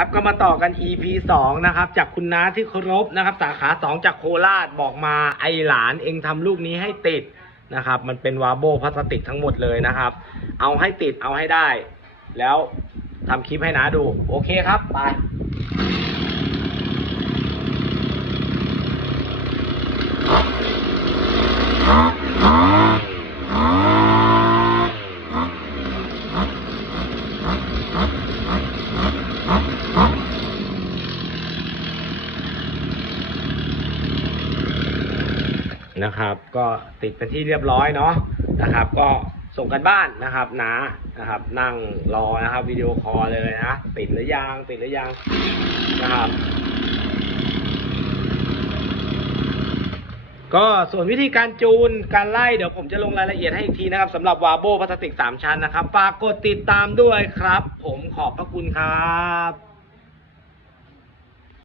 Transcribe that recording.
ครับก็มาต่อกัน EP 2 นะครับ จากคุณน้าที่เคารพนะครับ สาขา 2 จากโคราชบอกมาไอหลานเองทำลูกนี้ให้ติดนะครับ มันเป็นวาโบพลาสติกทั้งหมดเลยนะครับ เอาให้ติดเอาให้ได้ แล้วทำคลิปให้น้าดู โอเคครับ ไป นะครับ ก็ติดเป็นที่เรียบร้อยเนาะนะครับ ก็ส่งกันบ้านนะครับนะนะครับ นั่งรอนะครับวิดีโอคอลเลยนะติดหรือยังติดหรือยังนะครับก็ส่วนวิธีการจูนการไล่เดี๋ยวผมจะลงรายละเอียดให้อีกทีนะครับสำหรับวาโบพลาสติก 3 ชั้นนะครับฝากกดติดตามด้วยครับ ผมขอบพระคุณครับ